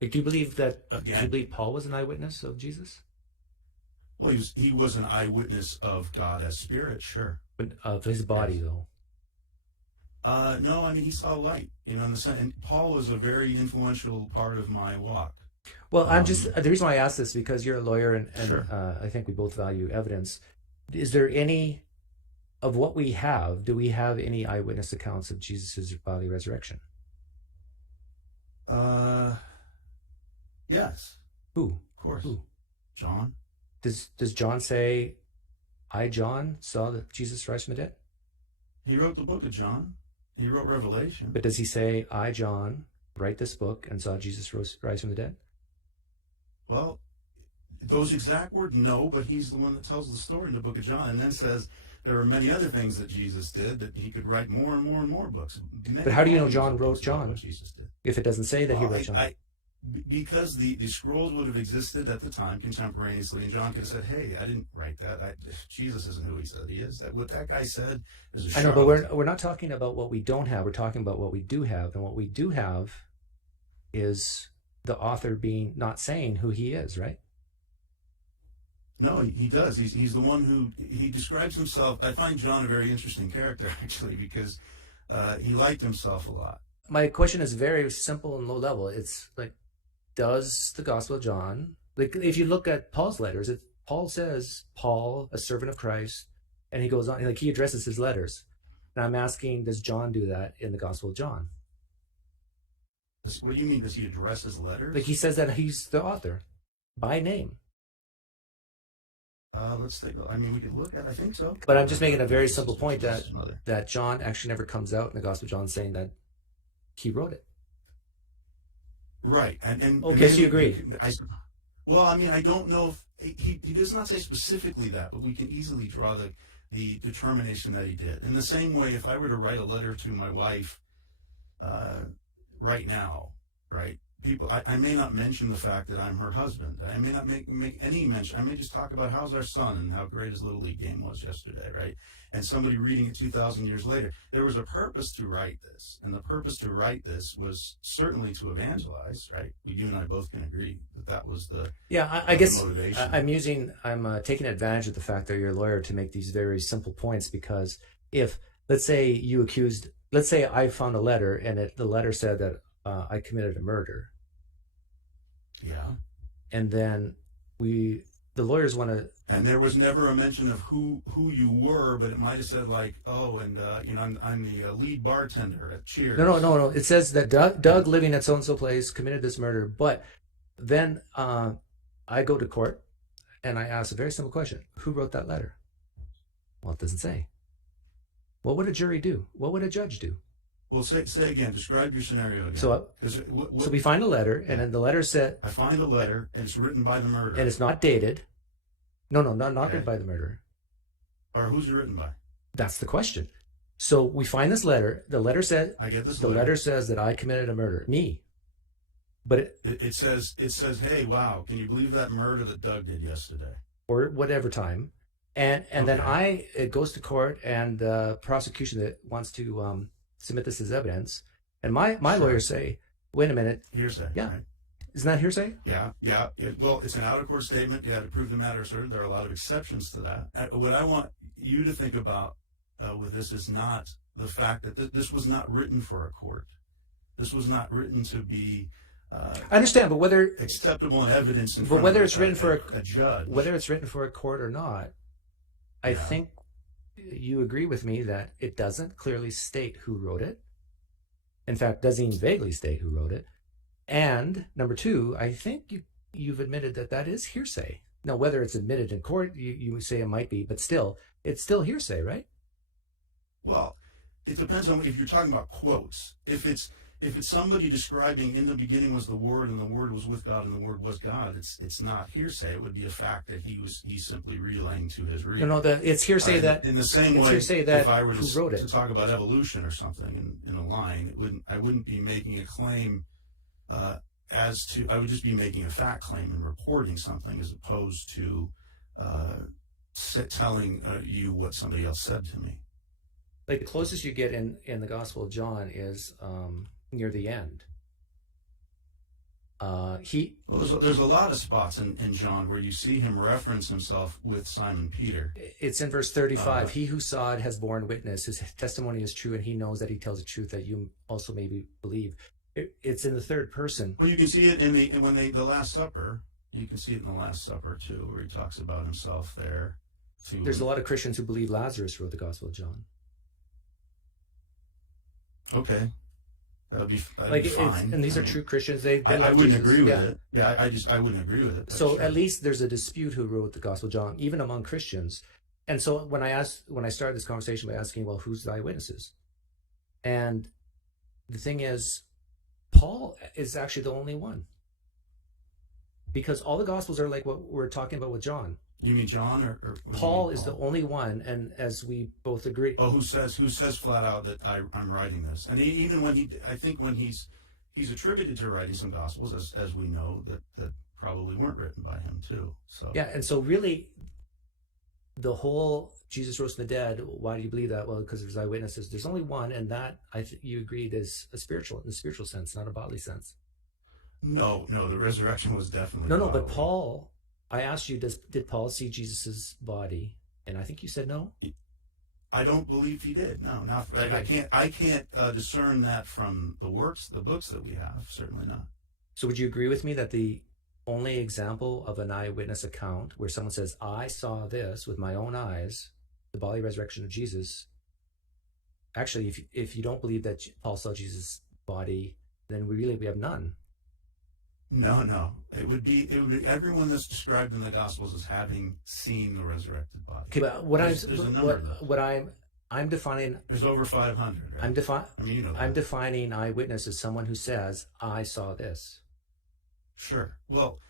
Like, do you believe that? Do you Again, believe Paul was an eyewitness of Jesus, well, he was an eyewitness of God as spirit, sure. but of his body Yes. though? No, I mean he saw light, in the sense, and Paul was a very influential part of my walk. Well, I'm just Um, the reason why I ask this because you're a lawyer, and sure. I think we both value evidence. Is there any of what we have? Do we have any eyewitness accounts of Jesus' bodily resurrection? Uh, yes, Who? of course. Who? John. Does John say, "I, John, saw that Jesus rise from the dead"? He wrote the book of John. He wrote Revelation. But does he say, "I, John, write this book and saw Jesus rise from the dead"? Well, those exact words, no, but he's the one that tells the story in the book of John, and then says there are many other things that Jesus did that he could write more and more and more books. But Many how do you know volumes John of wrote books about what John Jesus did. if it doesn't say that he Well, wrote John? because the scrolls would have existed at the time contemporaneously, and John could have said, "Hey, I didn't write that. Jesus isn't who he said he is. That what that guy said is a I know, but charlatan." we're not talking about what we don't have. We're talking about what we do have, and what we do have is the author being not saying who he is, right? No, he does. He's the one who he describes himself. I find John a very interesting character actually because he liked himself a lot. My question is very simple and low level. It's like, does the Gospel of John, like if you look at Paul's letters, Paul says, Paul, a servant of Christ, and he goes on, like he addresses his letters. And I'm asking, does John do that in the Gospel of John? What do you mean? Does he address his letters? Like he says that he's the author by name. Let's take. I mean, we could look at. I think so. But I'm just making a very simple point that John actually never comes out in the Gospel of John saying that he wrote it. Right, and okay, so you agree? Well, I mean, I don't know if he does not say specifically that, but we can easily draw the determination that he did. In the same way, if I were to write a letter to my wife right now, right? I may not mention the fact that I'm her husband. I may not make any mention. I may just talk about how's our son and how great his Little League game was yesterday, right? And somebody reading it 2,000 years later, there was a purpose to write this. And the purpose to write this was certainly to evangelize, right? You and I both can agree that was the I guess motivation. I'm taking advantage of the fact that you're a lawyer to make these very simple points, because if, let's say I found a letter and the letter said that I committed a murder. Yeah. And then the lawyers want to. And there was never a mention of who you were, but it might have said like, oh, and I'm the lead bartender at Cheers. No. It says that Doug living at so and so place committed this murder, but then I go to court and I ask a very simple question: who wrote that letter? Well, it doesn't say. What would a jury do? What would a judge do? Well, say again. Describe your scenario again. So we find a letter, and then the letter said. I find a letter, and it's written by the murderer. And it's not dated. No, not written by the murderer. Or who's it written by? That's the question. So we find this letter. The letter said. I get this. The letter says that I committed a murder. Me. But it says, hey, wow, can you believe that murder that Doug did yesterday? Or whatever time. And then it goes to court, and the prosecution that wants to submit this as evidence, and my lawyers say, wait a minute, hearsay. Yeah, right? Isn't that hearsay? Yeah. Well, it's an out-of-court statement. You had to prove the matter asserted. There are a lot of exceptions to that. What I want you to think about with this is not the fact that this was not written for a court. This was not written to be. I understand, but whether acceptable in evidence. But whether it's written for a judge, whether it's written for a court or not, I think you agree with me that it doesn't clearly state who wrote it. In fact, doesn't even vaguely state who wrote it. And number two, I think you've admitted that is hearsay. Now, whether it's admitted in court, you say it might be, but still, it's still hearsay, right? Well, it depends on if you're talking about quotes. If it's somebody describing in the beginning was the Word and the Word was with God and the Word was God, it's not hearsay. It would be a fact that he's simply relaying to his reader. No, it's hearsay that in the same way. That if I were who wrote it to talk about evolution or something in a line, I wouldn't be making a claim I would just be making a fact claim and reporting something as opposed to telling you what somebody else said to me. Like the closest you get in the Gospel of John is near the end. There's a lot of spots in John where you see him reference himself with Simon Peter. It's in verse 35. He who saw it has borne witness. His testimony is true, and he knows that he tells the truth, that you also maybe believe. It's in the third person. Well, you can see it in the Last Supper. You can see it in the Last Supper too, where he talks about himself there. There's a lot of Christians who believe Lazarus wrote the Gospel of John. Okay. That'd be fine. And these are true Christians. I wouldn't agree with it. Yeah, I wouldn't agree with it. So at least there's a dispute who wrote the Gospel of John, even among Christians. And so when I started this conversation by asking, well, who's the eyewitnesses? And the thing is, Paul is actually the only one. Because all the Gospels are like what we're talking about with John. You mean John or Paul is the only one, and as we both agree. Oh, who says flat out that I'm writing this? And even when he's attributed to writing some Gospels, as we know, that probably weren't written by him too. So yeah, and so really, the whole Jesus rose from the dead. Why do you believe that? Well, because there's eyewitnesses. There's only one, and that you agreed is in a spiritual sense, not a bodily sense. No, the resurrection was definitely no. But Paul. I asked you, did Paul see Jesus's body? And I think you said no. I don't believe he did. No, not right. I can't discern that from the books that we have. Certainly not. So would you agree with me that the only example of an eyewitness account where someone says, I saw this with my own eyes, the bodily resurrection of Jesus, actually, if you don't believe that Paul saw Jesus' body, then we have none. No. It would be everyone that's described in the Gospels as having seen the resurrected body. Okay, but I'm defining. There's over 500. Right? I'm defining eyewitness as someone who says, "I saw this." Sure. Well,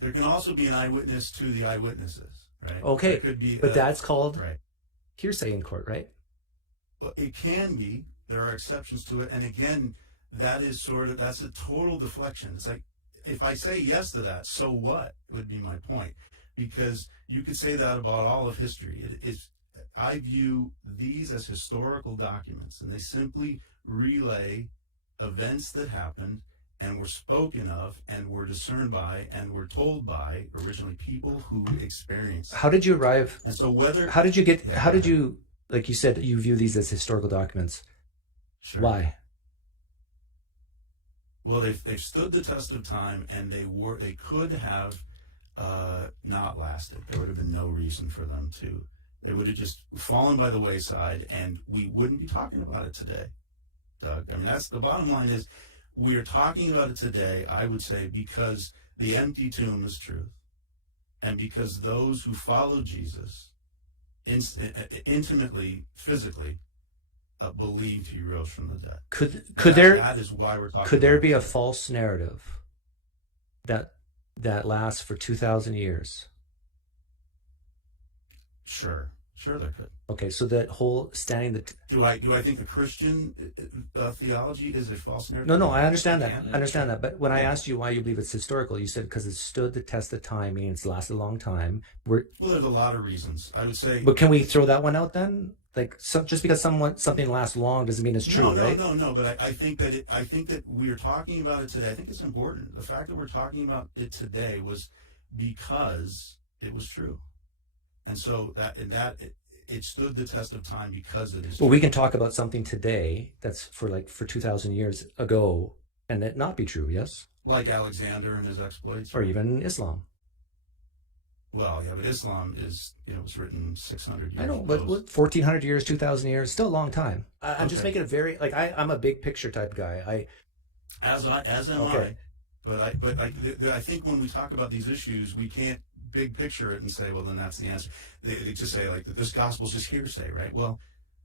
there can also be an eyewitness to the eyewitnesses, right? Okay, could be, but that's called right. hearsay in court, right? Well, it can be. There are exceptions to it, and again. That's a total deflection. It's like, if I say yes to that, so what would be my point? Because you could say that about all of history. I view these as historical documents, and they simply relay events that happened and were spoken of and were discerned by and were told by originally people who experienced. How did you arrive? And so like you said, you view these as historical documents. Sure. Why? Well, they've stood the test of time, and they could have not lasted. There would have been no reason for them to. They would have just fallen by the wayside, and we wouldn't be talking about it today, Doug. I mean, that's the bottom line. Is we are talking about it today, I would say, because the empty tomb is truth, and because those who follow Jesus intimately, physically, believed he rose from the dead. That is why we're talking. Could there be a false narrative that lasts for 2,000 years? Sure, there could. Okay, so that whole do I think the Christian theology is a false narrative? No, I understand that. I understand that. But when I asked you why you believe it's historical, you said because it stood the test of time, meaning it's lasted a long time. Well, there's a lot of reasons. I would say. But can we throw that one out then? Like, just because something lasts long doesn't mean it's true, right? No. But I think that we are talking about it today. I think it's important. The fact that we're talking about it today was because it was true, and so it stood the test of time because it is true. Well, we can talk about something today that's for 2,000 years ago, and it not be true. Yes. Like Alexander and his exploits, or even Islam. Well, yeah, but Islam is, was written 600 years. I know, but 1,400 years, 2,000 years, still a long time. I'm just making it very, I'm a big picture type guy. As am I. But I think when we talk about these issues, we can't big picture it and say, well, then that's the answer. They just say, that this gospel's just hearsay, right? Well,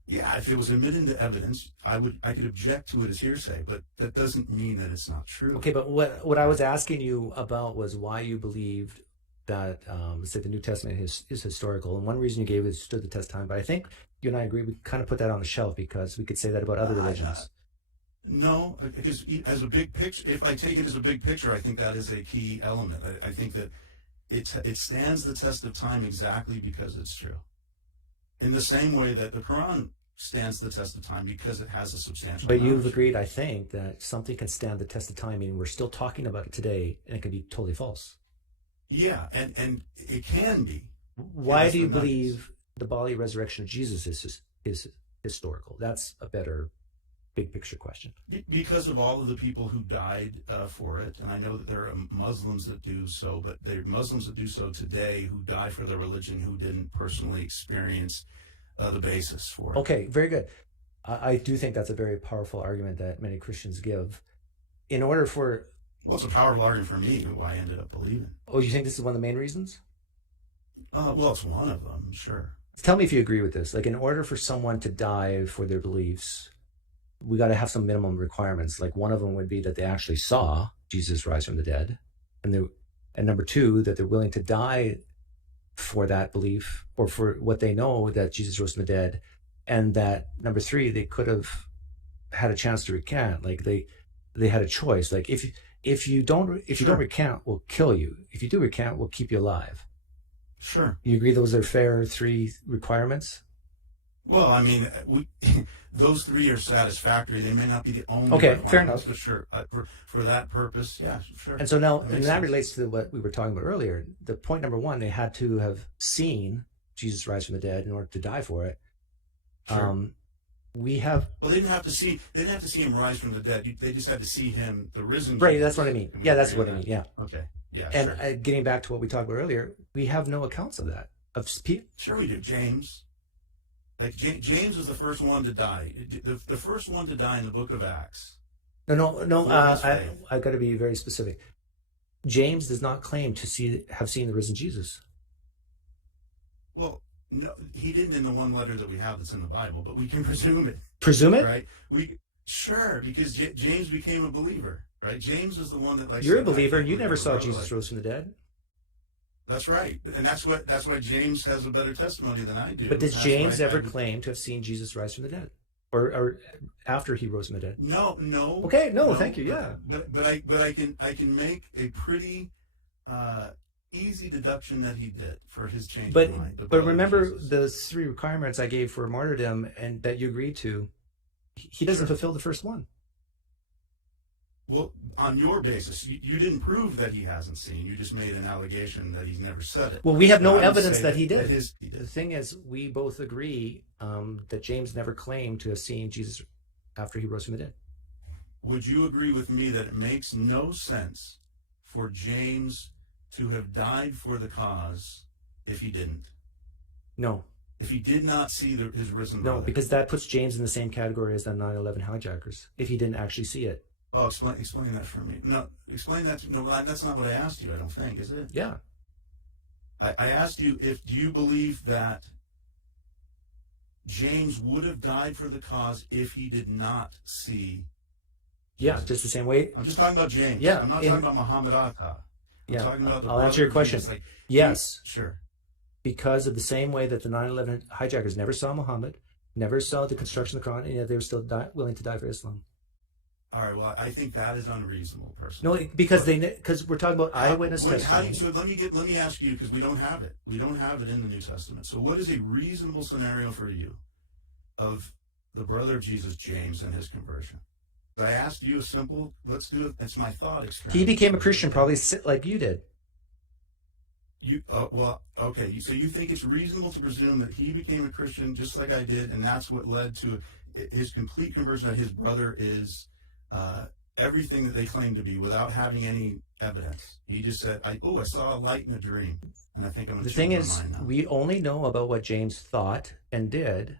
yeah, if it was admitted into evidence, I could object to it as hearsay, but that doesn't mean that it's not true. Okay, but what I was asking you about was why you believed that say the New Testament is historical, and one reason you gave is stood the test of time. But I think you and I agree we kind of put that on the shelf because we could say that about other religions. No, because as a big picture, if I take it as a big picture, I think that is a key element. I think that it stands the test of time exactly because it's true. In the same way that the Quran stands the test of time because it has a substantial. But you've agreed, I think, that something can stand the test of time, meaning we're still talking about it today, and it can be totally false. Yeah, and it can be. Why do you believe the bodily resurrection of Jesus is historical? That's a better big picture question. Because of all of the people who died for it, and I know that there are Muslims that do so, but there are Muslims that do so today who die for their religion who didn't personally experience the basis for it. Okay, very good. I do think that's a very powerful argument that many Christians give. In order for... Well, it's a powerful argument for me why I ended up believing. Oh, you think this is one of the main reasons? Well, it's one of them, sure. Tell me if you agree with this. Like, in order for someone to die for their beliefs, we got to have some minimum requirements. Like, one of them would be that they actually saw Jesus rise from the dead. And number two, that they're willing to die for that belief or for what they know that Jesus rose from the dead. And that number three, they could have had a chance to recant. Like, they had a choice. Like, if you don't recant, we'll kill you. If you do recant, we'll keep you alive. Sure. You agree those are fair three requirements? Well, I mean, those three are satisfactory. They may not be the only. Okay, fair enough. But sure, for that purpose, yeah, sure. And so now, and that relates to what we were talking about earlier. The point number one, they had to have seen Jesus rise from the dead in order to die for it. Sure. We have. Well, they didn't have to see. They didn't have to see him rise from the dead. They just had to see him, the risen. Right. Jesus. That's what I mean. Yeah, that's what I mean. Yeah. Okay. Yeah. And sure. Getting back to what we talked about earlier, we have no accounts of that. Sure, we do. James. Like James was the first one to die. The first one to die in the book of Acts. No. I got to be very specific. James does not claim to have seen the risen Jesus. Well, no, he didn't in the one letter that we have that's in the Bible, but we can presume it. Presume it, right? Sure, because James became a believer, right? James was the one that you're a believer, and you never saw Jesus rose from the dead. That's right, and that's why James has a better testimony than I do. But does James ever claim to have seen Jesus rise from the dead, or after he rose from the dead? No. Okay, no, thank you. Yeah, but I can make a pretty easy deduction that he did for his change of mind. But remember the three requirements I gave for martyrdom, and that you agreed to. He doesn't fulfill the first one. Well, on your basis, you didn't prove that he hasn't seen. You just made an allegation that he's never said it. Well, we have no evidence that he did. He did. The thing is, we both agree that James never claimed to have seen Jesus after he rose from the dead. Would you agree with me that it makes no sense for James to have died for the cause if he didn't? No. If he did not see his risen brother? No, because that puts James in the same category as the 9/11 hijackers, if he didn't actually see it. Oh, explain that for me. No, explain that. No, that's not what I asked you, I don't think, is it? Yeah. I asked you do you believe that James would have died for the cause if he did not see? Yeah, just the same way. I'm just talking about James. Yeah. I'm not talking about Muhammad Atta. Yeah. Talking about I'll answer your question. Yes. Sure. Because of the same way that the 9/11 hijackers never saw Muhammad, never saw the construction of the Quran, and yet they were still willing to die for Islam. All right. Well, I think that is unreasonable, personally. No, because we're talking about eyewitness testimony. So let me ask you, because we don't have it. We don't have it in the New Testament. So what is a reasonable scenario for you of the brother of Jesus, James, and his conversion? I asked you a simple. Let's do it. It's my thought experiment. He became a Christian probably like you did. Well, okay. So you think it's reasonable to presume that he became a Christian just like I did, and that's what led to his complete conversion, that his brother is everything that they claim to be without having any evidence. He just said, I saw a light in a dream, and I think I'm going to change my mind now. The thing is, we only know about what James thought and did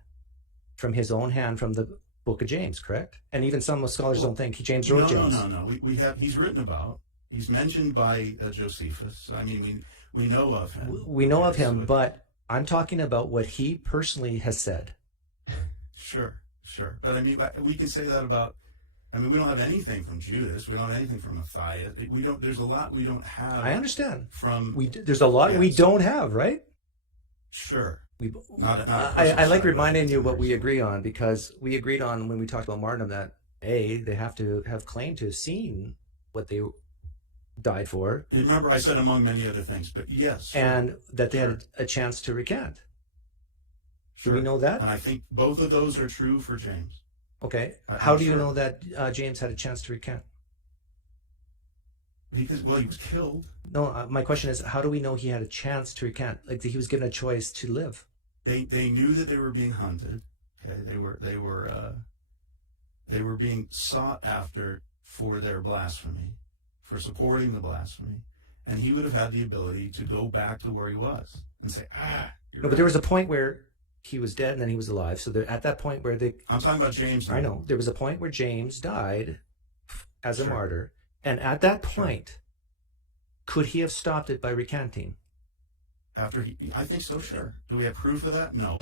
from his own hand from the book of James, correct? And even some scholars don't think James wrote James. No. He's written about. He's mentioned by Josephus. I mean, we know of him. We know of him, but I'm talking about what he personally has said. Sure. But I mean, we can say that about. I mean, we don't have anything from Judas. We don't have anything from Matthias. We don't. There's a lot we don't have. I understand. There's a lot we don't have, right? Sure. I like reminding you what we agree on, because we agreed on when we talked about martyrdom that they have to have claimed to have seen what they died for. Remember, I said among many other things, but yes. And that they had a chance to recant. Do we know that? And I think both of those are true for James. Okay. I'm How do you sure. know that James had a chance to recant? Because, well, he was killed. No, my question is, how do we know he had a chance to recant? Like he was given a choice to live. They knew that they were being hunted. Okay, they were being sought after for their blasphemy, for supporting the blasphemy, and he would have had the ability to go back to where he was and say, No, but there was a point where he was dead and then he was alive. So at that point where I'm talking about James. I know there was a point where James died as a Sure. martyr, and at that point, could he have stopped it by recanting? I think so, sure. Do we have proof of that? No.